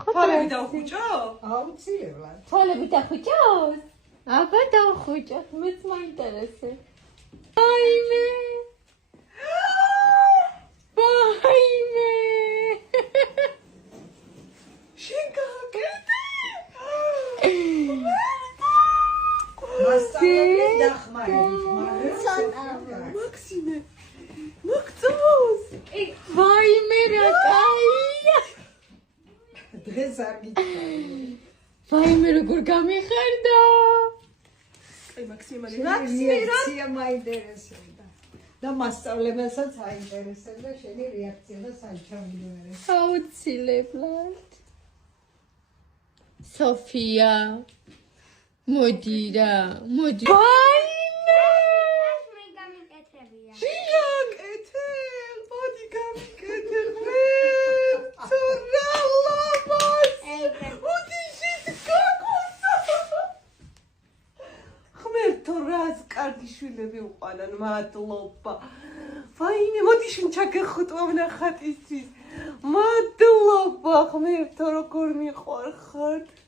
თვალები დავხუჭო? აუცილებლად. თვალები დახუჭოს? აბა დავხუჭოთ, მეც მაინტერესებს. ვაიმე! ვაიმე! შენ გაგეკეთე? მასწავლებელი დახმარებით, მაგრამ მაქსიმე, მოგწოს! ვაიმე რა კაია! დღეს არ გიჩვენე. ვაიმე როგორ გამიხარდა! აი მაქსიმე, რეაქცია მაინტერესებდა. და მასწავლებელსაც აინტერესებდა შენი რეაქცია და საჩამილოერე. აუცილებლად. სოფია მოდი რა, მოდი. ვაიმე! გაკეთე, მოდი გამიკეთე ღმერთო, რა ლამაზ! უდიშით გაგუცა! ღმერთო, რას კარგი შვილები უყანან, მადლობა. ვაიმე, მოდი შენ ჩაგეხუტვა ვნახატისთვის. მადლობა, ღმერთო, როგორ მიყვარხარ.